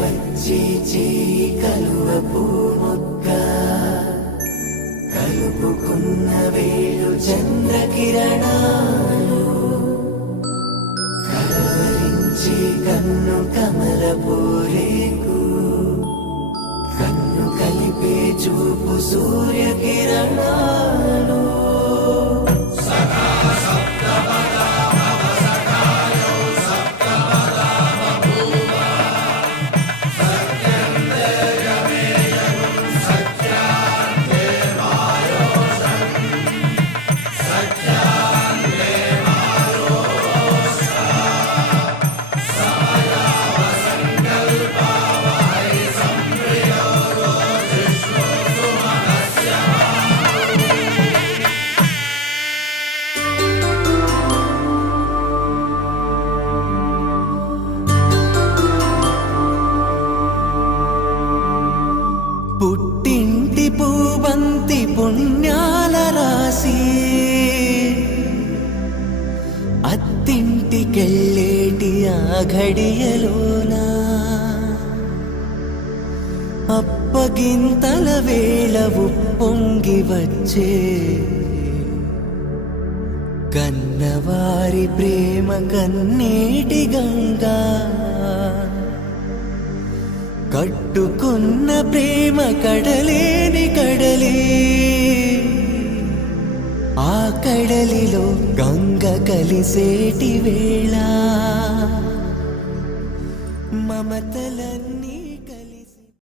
వచ్చి చేయి కలువ పూముక్క కలుపుకున్న వేళు చంద్రకిరణాలు కలవరించి కన్ను కమల పూరేకు కన్ను కలిపే చూపు సూర్యకిరణాలు పుట్టింటి పూబంతి పుణ్యాల రాసి అత్తింటికెళ్ళేటి ఆ ఘడియలోనా అప్పగింతల వేళ ఉప్పొంగి వచ్చే కన్నవారి ప్రేమ కన్నీటి గంగా కట్టుకున్న ప్రేమ కడలేని కడలి ఆ కడలిలో గంగ కలిసేటి వేళ మమతలన్నీ